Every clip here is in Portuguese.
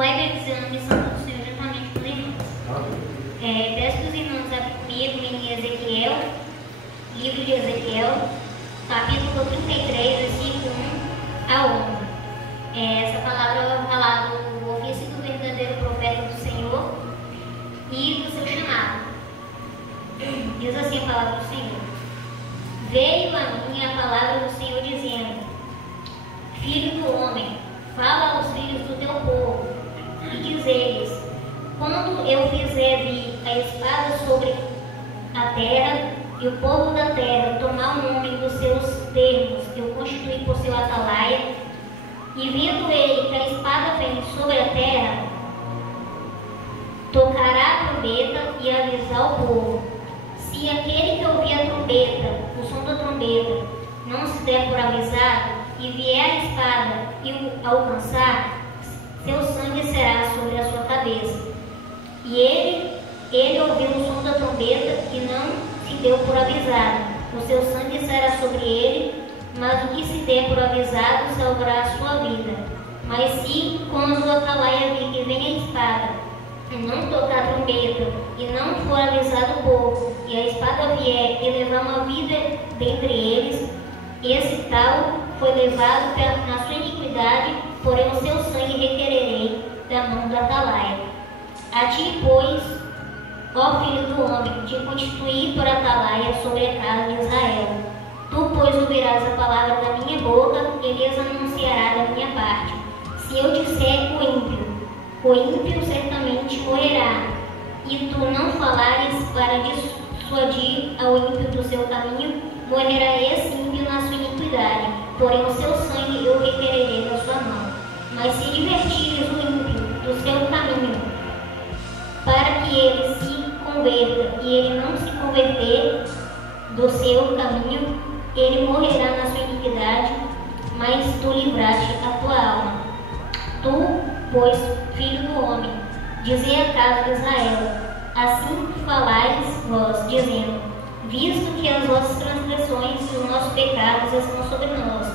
vai bendizer a missão do Senhor juntamente com os irmãos. Peço que os irmãos abrem comigo em Ezequiel, livro de Ezequiel, capítulo 33, versículo 1 a 11. Essa palavra vai falar do ofício do verdadeiro profeta do Senhor e do seu chamado. Diz assim a palavra do Senhor: Veio a mim a palavra do Senhor dizendo: Filho do homem, fala aos filhos do teu povo e diz-lhes: quando eu fizer vir a espada sobre a terra e o povo da terra tomar um homem dos seus termos que eu constituí por seu atalaia, e vendo ele que a espada vem sobre a terra, tocará a trombeta e avisar o povo. Se aquele que ouvir a trombeta, o som da trombeta, não se der por avisado, e vier a espada e o alcançar, seu sangue será sobre a sua cabeça. E ele ouviu o som da trombeta e não se deu por avisado, o seu sangue será sobre ele, mas o que se der por avisado salvará a sua vida. Mas se, quando o atalaia vir que vem a espada, e não tocar a trombeta, e não for avisado o povo, e a espada vier e levar uma vida dentre eles, esse tal foi levado na sua iniquidade, porém o seu sangue requererei da mão do atalaia. A ti, pois, ó filho do homem, te constituí por atalaia sobre a casa de Israel. Tu, pois, ouvirás a palavra da minha boca e lhes anunciará da minha parte. Se eu disser o ímpio certamente morrerá, e tu não falares para dissuadir ao ímpio do seu caminho, morrerá esse ímpio na sua iniquidade, porém o seu sangue eu requererei da sua mão. Mas se divertires o ímpio do seu caminho, para que ele se converta, e ele não se converter do seu caminho, ele morrerá na sua iniquidade, mas tu livraste a tua alma. Tu, pois, filho do homem, dizei à casa de Israel: assim falais vós, dizendo: visto que as vossas transgressões e os nossos pecados estão sobre nós,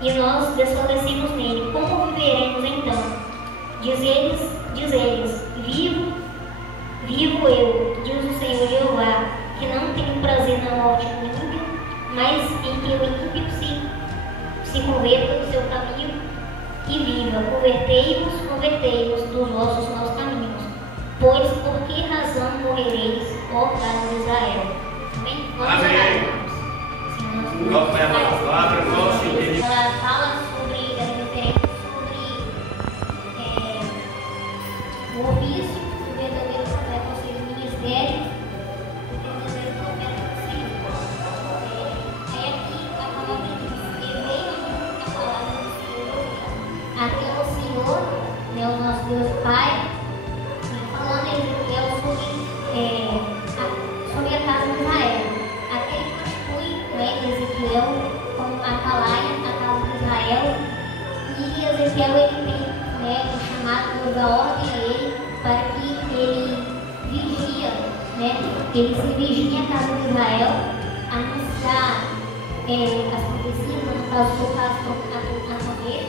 e nós desfalecemos nele, como viveremos então? Diz-eles: vivo eu, diz o Senhor Jeová, que não tenho prazer na morte do ímpio, mas em que o ímpio se converta do seu caminho e viva. Convertei-vos dos vossos maus caminhos. Pois por que razão morrereis, ó casa de Israel? Amém? Vamos orar, irmãos. Ela fala sobre, o ofício do verdadeiro profeta, ou seja, o ministério do verdadeiro profeta do Senhor. Aí aqui a palavra diz: e veio a palavra do Senhor, até o Senhor, o nosso Deus Pai, falando em Ezequiel sobre a casa de Israel. Aquele constitui Ezequiel como atalaia, a casa de Israel, e Ezequiel ele tem o chamado da ordem a ele para que ele vigia, ele se vigia a casa de Israel, anunciar as profecias, no caso a saber,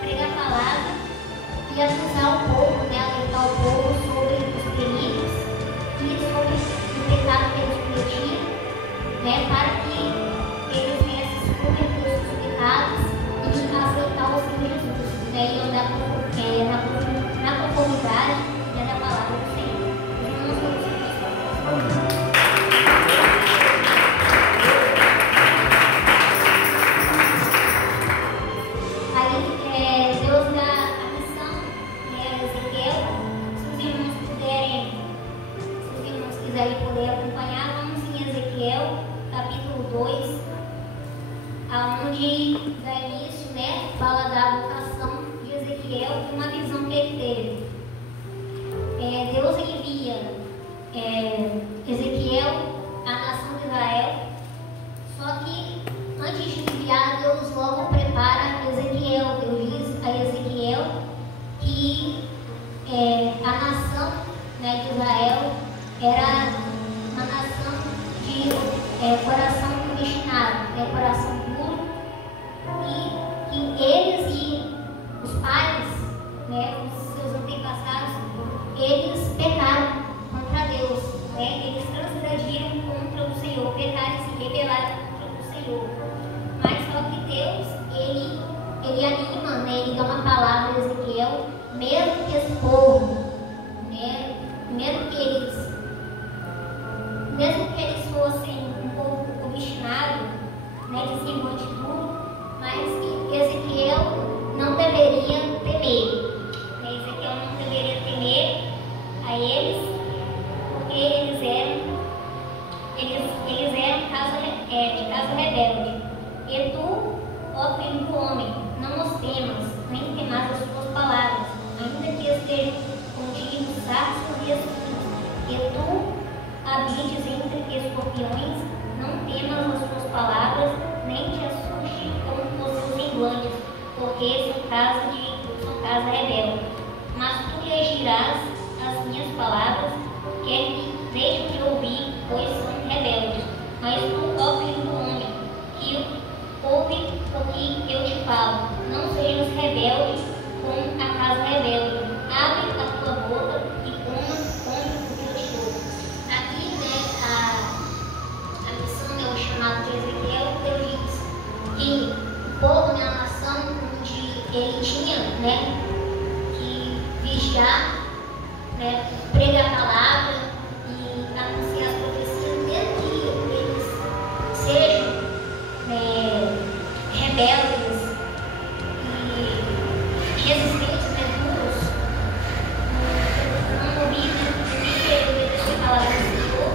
pregar a palavra e avisar o povo, alertar o povo sobre os perigos e sobre o pecado que eles cometiam, para que eles viessem se converter os seus pecados e aceitar o Senhor Jesus, e andar na conformidade da palavra do Senhor. Aí Deus dá a missão a Ezequiel. Se os irmãos quiserem poder acompanhar, vamos em Ezequiel, capítulo 2, aonde dá início, fala da vocação de Ezequiel e uma visão que ele teve. Deus envia Ezequiel à nação de Israel, só que antes de enviar, Deus logo prepara Ezequiel. Deus diz a Ezequiel que a nação de Israel era uma nação de coração obstinado, coração duro, e que eles e os pais, os seus antepassados, eles pecaram contra Deus, né? Eles transgrediram contra o Senhor, pecaram e se rebelaram contra o Senhor. Mas só que Deus, ele anima, né? Ele dá uma palavra a Ezequiel, mesmo que esse povo, né? Mesmo que eles fossem um povo obstinado, né? De cima de tudo, mas que Ezequiel não deveria temer. Ezequiel não deveria temer a eles, porque eles eram de casa rebelde. E tu, ó filho do homem, não os temas, nem temas as suas palavras, ainda que estejam contigo sarças e espinhos. E tu habites entre escorpiões, não temas as suas palavras, nem te assuste com os seus englanes, porque são casa rebelde. Mas tu lhes dirás as minhas palavras, quer que deixem de ouvir, pois são rebeldes. Mas tu, ó filho do homem, que ouve o que eu te falo, não sejas rebelde com a casa rebelde. Abre a tua boca e come o que eu te dou. Aqui, né, a missão, né, o chamado de Ezequiel, Deus diz que o povo, né, a nação onde ele tinha, né, que vigiar, né, pregar a palavra e anunciar as profecias, mesmo que eles sejam rebeldes e resistentes, né, duros, não ouvir a palavra do Senhor,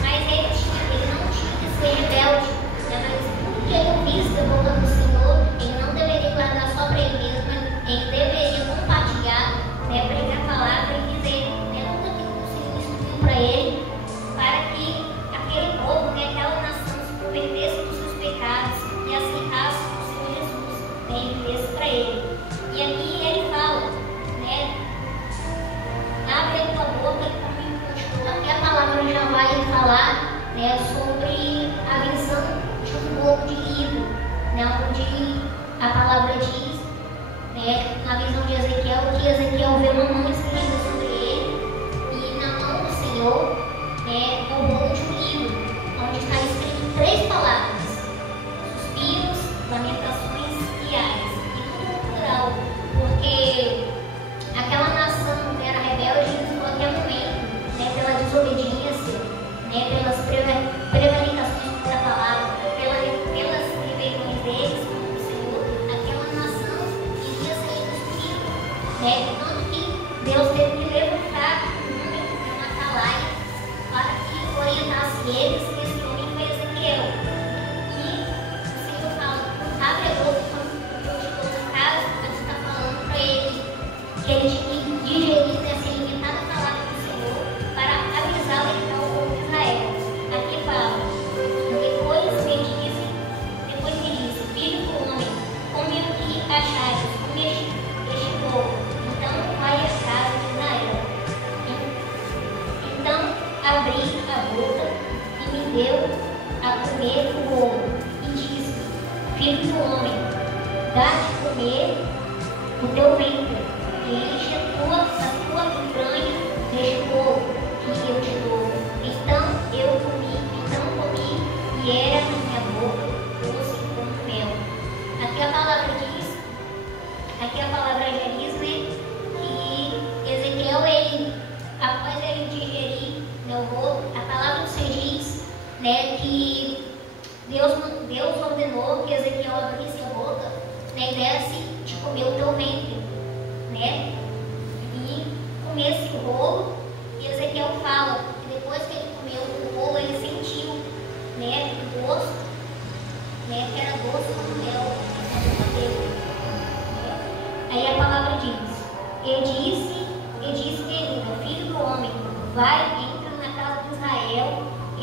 mas ele não tinha que ser rebelde, né, mas tudo que ele ouvisse da boca do Senhor, ele não deveria guardar só para ele mesmo, ele deveria compartilhar, né, pregar a palavra e dizer, né, tudo aquilo que o Senhor instruiu para ele, para que aquele povo, né, aquela nação se convertesse dos seus pecados e aceitasse o Senhor Jesus, né, e vivesse para ele. E aqui ele fala, né, abre a tua boca e come o que aqui a palavra já vai falar, né, sobre a visão de um povo de livro, né, onde a palavra diz, né, na visão de Ezequiel, que Ezequiel vê uma mão estendida sobre ele e na mão do Senhor, né, o rolo de um livro, onde está escrito 3 palavras: suspiros, lamentações e ares. E tudo no plural, porque aquela nação que era rebelde em qualquer momento, né, pela desobediência, né, pelas prevaricações contra a palavra, pelas rebeliões deles contra o Senhor, aquela nação iria sair do espírito, né? Tanto que Deus teve que levantar um homem, uma atalaia, para que orientasse eles. Esse homem foi Ezequiel. E o Senhor fala: abre a boca quando eu te dou na casa, mas está falando para ele que ele tinha que digerir essa limitada palavra do Senhor para avisar o povo de Israel. Aqui fala: depois me disse, filho do homem, come o que achares, come este povo. Então vai à casa de Israel. Então abri a boca e me deu a comer o bolo. E disse: filho do homem, dá-te comer o teu ventre, e enche a tua entranha deste bolo que eu te dou. Então comi, e era na minha boca doce como mel. Aqui a palavra já diz, né, que Ezequiel, após ele digerir, né, o bolo, a palavra do Senhor diz, né, que Deus ordenou que Ezequiel abrisse a boca, né, e desse de comer o teu ventre, né, e comesse o bolo. E Ezequiel fala que depois que ele comeu o bolo, ele sentiu, né, o gosto, né, que era doce como mel na boca dele. Aí a palavra diz: e disse ainda, filho do homem, vai, entra na casa de Israel e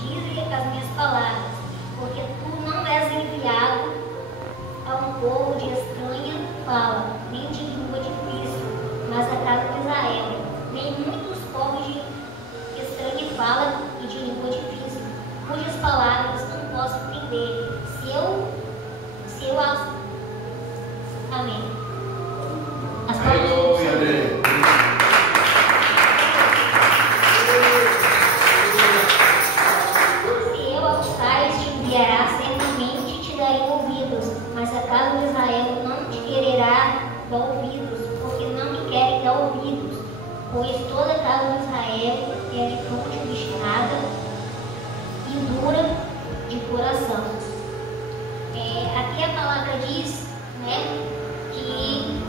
diz-lhe as minhas palavras, porque tu não és enviado a um povo de estranha fala, nem de língua difícil, mas a casa de Israel. Nem muitos povos de estranha fala e de língua difícil, cujas palavras não posso entender. Se eu as... Amém. As palavras... dá ouvidos, porque não me querem dar ouvidos, pois toda a casa de Israel é de fronte obstinada e dura de coração. Aqui a palavra diz, né, que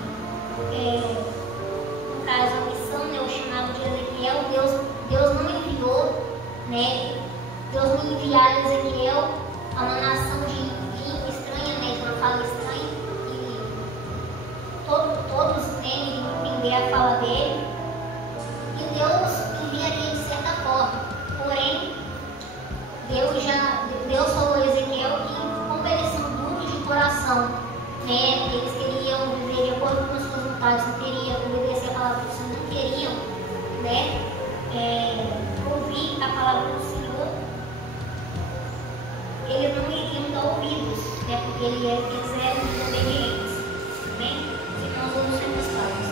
no caso a missão, né, o chamado de Ezequiel, Deus não enviou, né, Deus não enviar Ezequiel a uma nação de língua estranha, né, de uma fala estranha, e todos, né, iriam entender a fala dele, e Deus enviaria de certa forma. Porém, Deus falou a Ezequiel que, como eles são duros de coração, né, eles queriam viver de acordo com as suas vontades, não queriam obedecer a palavra do Senhor, não queriam, né, ouvir a palavra do Senhor, eles não iriam dar ouvidos, né, porque eles eram desobedientes. Amém? Se nós vamos ser mostrados.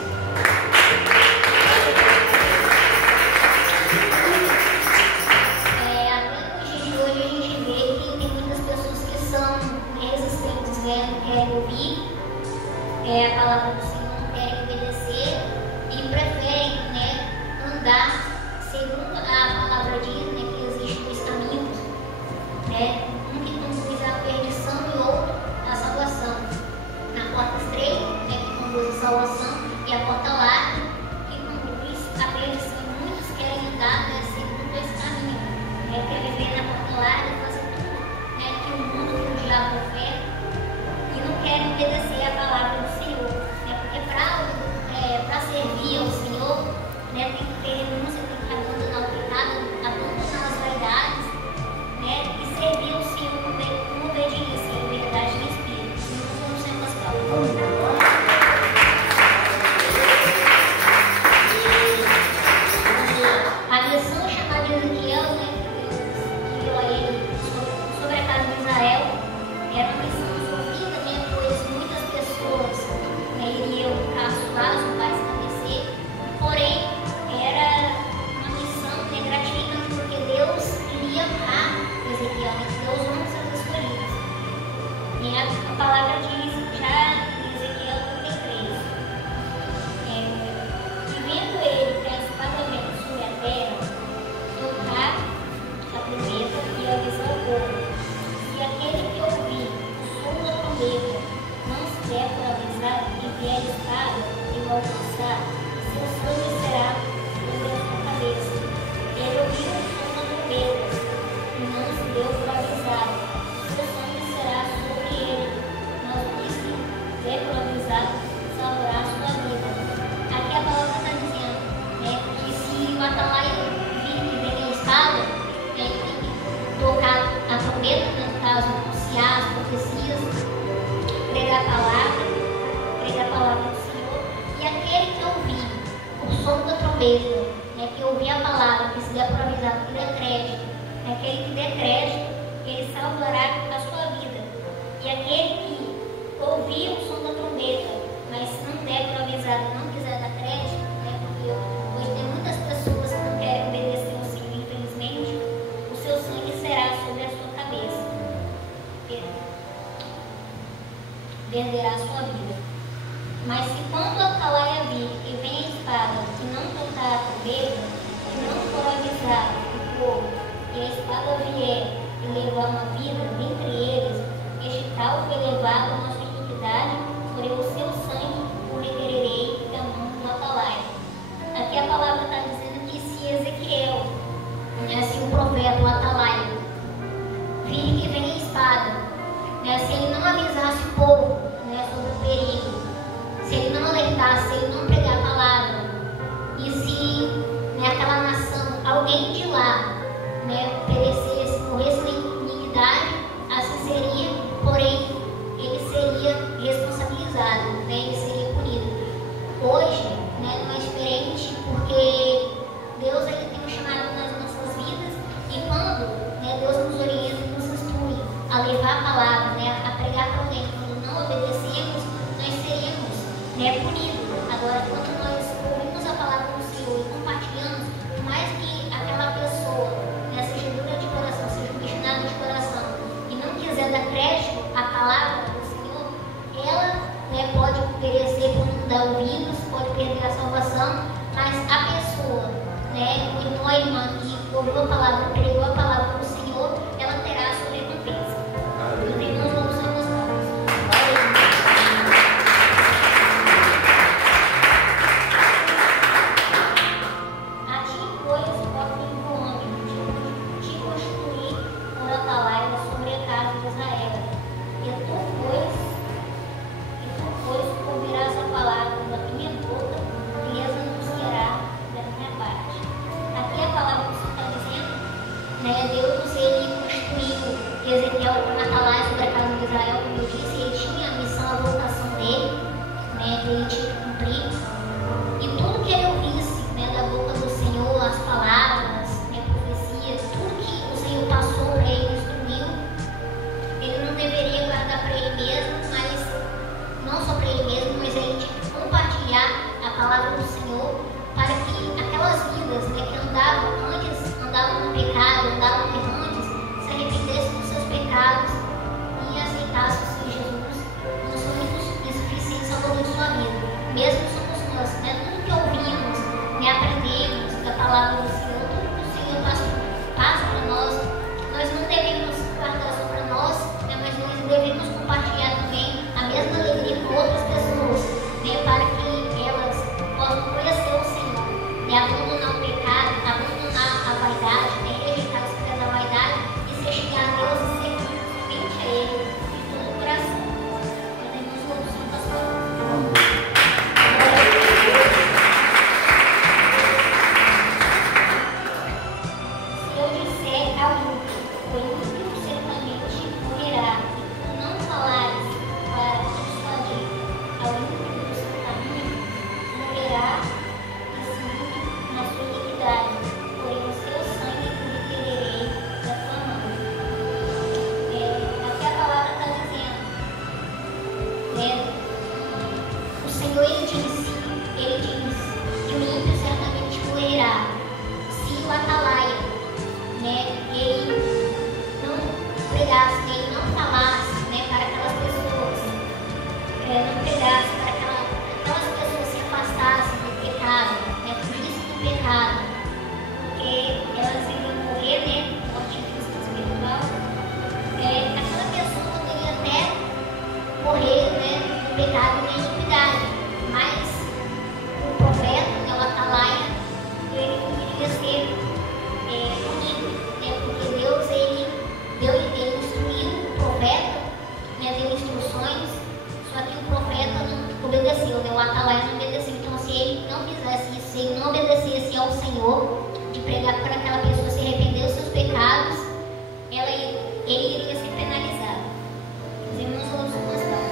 Até nos dias de hoje a gente vê que tem muitas pessoas que são resistentes, né, não querem ouvir a palavra do Senhor, não querem obedecer e preferem, né, andar segundo a palavra diz, né, que existem dois caminhos, né, um que conduz à perdição e outro à salvação. Na porta estreita, né, que conduz à salvação, e a porta larga, que conduz à perdição. Muitos querem andar, né, segundo esse caminho, né, querem viver na porta larga, fazer tudo, né, que o mundo, que o diabo oferta, e não querem obedecer a palavra do Senhor, né, porque para servir ao Senhor, né, tem que ter renúncia, tem que abandonar o pecado, abandonar as vaidades, né, e servir ao Senhor com obediência, em verdade e espírito. Senão vamos ser passados. A missão chamada de Ezequiel, né, que deu a ele sobre a casa de Israel, era uma missão sofrida, né, pois muitas pessoas, né, iriam caçoar, os pais estabelecer, porém era uma missão, né, gratificante, porque Deus iria honrar Ezequiel, né, Deus honra seus escolhidos. E a palavra diz já em Ezequiel 33, e vendo ele que a espada vem sobre a terra, tocar a trombeta e avisar o povo. Se aquele que ouvir o som da trombeta não se der por avisar e vier a espada e o alcançar, seu sangue será sobre a sua cabeça. Ele ouviu o som da trombeta e não se deu por avisar, seu sangue será sobre ele, mas o que se der por avisar salvará a sua vida. Aqui a palavra está dizendo, né, que se o atalaia vir que vem a espada, né, ele tem que tocar a trombeta, né, no caso, anunciar as profecias, pregar a palavra do Senhor, e aquele que ouvir o som da trombeta, né, que ouvir a palavra, que se der por avisar, que der crédito, né, aquele que der crédito, ele salvará a sua vida. E aquele que ouvir o som da trombeta, mas se não der por avisar e não quiser dar crédito, né, porque hoje tem muitas pessoas que não querem obedecer ao Senhor, infelizmente, o seu sangue será sobre a sua cabeça. Perderá a sua vida. Mas se quando a atalaia vir e vem a espada e não tocar a trombeta, e não for avisar o povo, e a espada vier e levar uma vida dentre eles, este tal foi levado na sua iniquidade, porém o seu sangue o requererei da mão do atalaia. Aqui a palavra está dizendo que se Ezequiel, né, se o profeta, o atalaia, vir que vem a espada, né, se ele não avisasse o povo, né, sobre o perigo, se ele não alertasse, se ele não pregar a palavra, e se, né, aquela nação, alguém de lá, né, perecesse, morresse na iniquidade, assim seria, porém ele seria responsabilizado, né, ele seria punido. Hoje, né, não é diferente, porque Deus ele tem um chamado nas nossas vidas, e quando, né, Deus nos orienta, nos instrui a levar a palavra, né, a pregar para alguém, quando não obedecemos, nós seremos, né, punidos. Agora, quando nós ouvimos a palavra do Senhor e compartilhamos, por mais que aquela pessoa, né, seja dura de coração, seja obstinada de coração, e não quiser dar crédito à palavra do Senhor, ela, né, pode perecer por um ouvidos, pode perder a salvação, mas a pessoa, né, ou então a irmã que ouviu a palavra, pregou a palavra do Senhor, ela terá a sua recompensa. Os irmãos vão ser gostados. A ti, pois, ordem do homem, de constituir por atalaia sobre a casa de Israel. E tu, pois, ouvirás a palavra da minha boca e as anunciarás da minha parte. Aqui a palavra que você está dizendo, né, Deus, ele constituiu Ezequiel como atalaia sobre a casa de Israel, como eu disse, ele tinha a missão, a vocação dele, né, que ele tinha que cumprir. E tudo que ele ouvisse, né, da boca do Senhor, as palavras, né, a profecia, tudo que o Senhor passou para ele, instruiu, ele não deveria guardar para ele mesmo, mas não só para ele mesmo, mas ele tinha que compartilhar a palavra do Senhor para que aquelas vidas, né, que andavam no pecado, andavam errantes, se arrependessem dos seus pecados e aceitassem o Senhor Jesus como seu único e suficiente salvador de sua vida. Mesmo somos nós, né, tudo que ouvimos, né, aprendemos da palavra do Senhor, tudo que o Senhor passa para nós não devemos guardar só para nós, né, mas nós devemos compartilhar também a mesma alegria com outras pessoas, né, para que elas possam conhecer o Senhor, né, abandonar o pecado, abandonar a vaidade, né, rejeitar os pés da vaidade e se chegar a Deus e ser somente a Ele de todo o coração. Nós devemos ouvir as palavras. Se eu disser ao ímpio, o ímpio certamente morrerá, e tu não falares para dissuadir ao ímpio do seu caminho, morrerá e sim na sua iniquidade, porém o seu sangue requererei da tua mão. Aqui a palavra está dizendo, né, o Senhor ele diz que o ímpio certamente morrerá. Se o atalaia, né, ele não pregasse, ele não falasse, né, para aquelas pessoas, não pregasse para aquelas pessoas se afastassem do pecado, né, fugissem do pecado, porque elas iriam morrer, né, morte física e espiritual, aquela pessoa poderia até morrer, né, no pecado e na iniquidade, mas o profeta, né, o atalaia, ele poderia ser punido, né, porque Deus ele instruiu o profeta, né, deu instruções, só que o profeta não obedeceu, né, o atalaia não obedeceu. Então, se ele não fizesse isso, se ele não obedecesse ao Senhor, de pregar para aquela pessoa se arrepender dos seus pecados, ele iria ser penalizado. Os irmãos vão se gostar.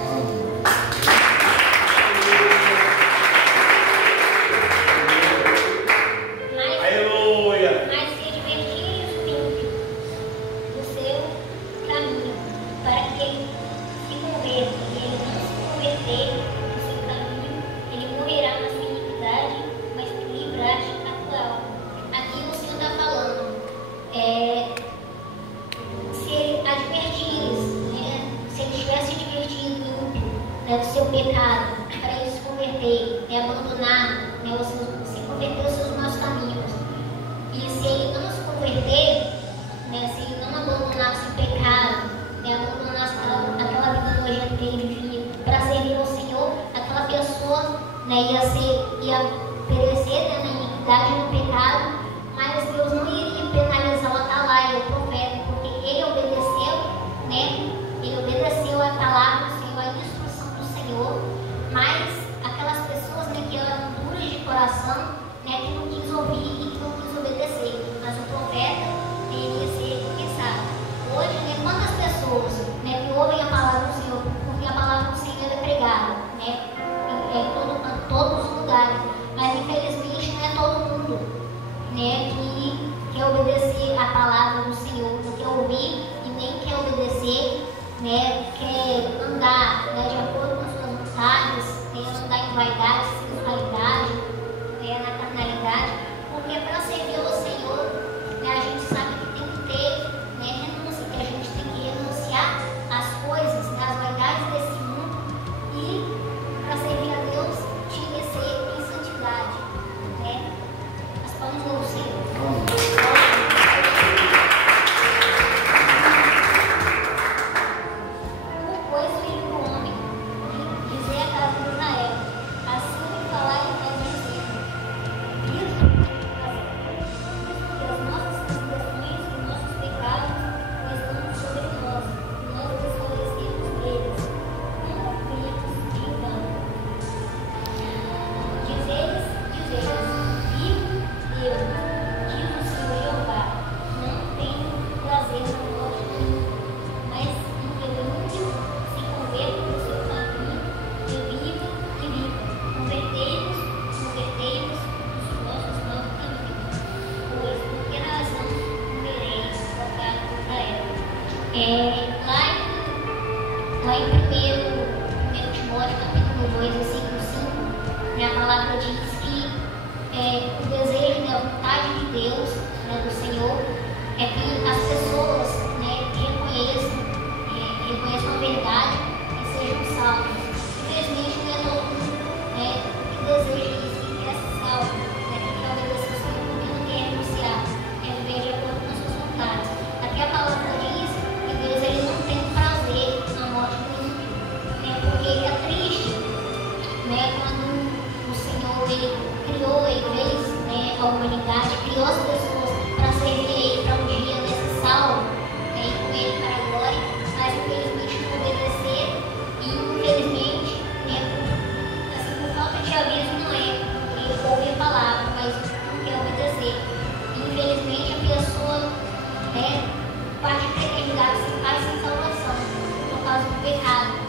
Mas se divertir os ímpios do seu caminho, para que ele se converta, e ele não se converter do seu caminho, ele morrerá na sua iniquidade, mas tu livraste a tua alma. Aqui o Senhor está falando, se ele advertires, né, se ele tivesse advertido o ímpio, né, do seu pecado, para ele se converter, né, abandonar, né, se converter aos seus maus caminhos. E se ele não se converter, né, se ele não abandonasse o pecado, né, abandonasse aquela vida nojenta que ele vivia para servir ao Senhor, aquela pessoa, né, ia perecer, né, na iniquidade e no pecado, mas Deus não iria penalizar o atalaia, o profeta, porque ele obedeceu, né, ele obedeceu a palavra do Senhor, a instrução do Senhor, mas aquelas pessoas, né, que eram duras de coração, né, que não quis ouvir e que não quis obedecer, mas o profeta iria ser recompensado. Hoje, né, quantas pessoas, né, que ouvem a palavra do Senhor, porque a palavra do Senhor é pregada, né, em todos os lugares, mas infelizmente não é todo mundo, né, que quer obedecer a palavra do Senhor, não quer ouvir e nem quer obedecer, né, quer andar, né, de acordo com suas vontades, andar em vaidade, sensualidade, na carnalidade, porque para servir ao Senhor, né, a gente sabe que tem que ter, né, renúncia, que a gente tem que renunciar às coisas, às vaidades desse mundo, e para servir a Deus, tira a palavra diz que o desejo, né, a vontade de Deus, né, do Senhor, é que as pessoas, né, reconheçam a verdade e sejam salvas. Infelizmente, não é todo mundo, né, que deseja isso, que quer ser salvo, né, que quer obedecer o Senhor, porque não quer renunciar, quer viver de acordo com as suas vontades. Aqui a palavra diz que Deus ele não tem prazer na morte do ímpio, né, porque ele é triste, né, quando o Senhor ele criou a igreja, né, a humanidade, criou as pessoas para servir a Ele, para um dia ser salvo, né, e com Ele para a glória, mas infelizmente não obedeceram e infelizmente, né, assim, por falta de aviso não é, porque ouve a palavra, mas não quer obedecer. Infelizmente a pessoa, né, parte da eternidade se faz sem salvação por causa do pecado.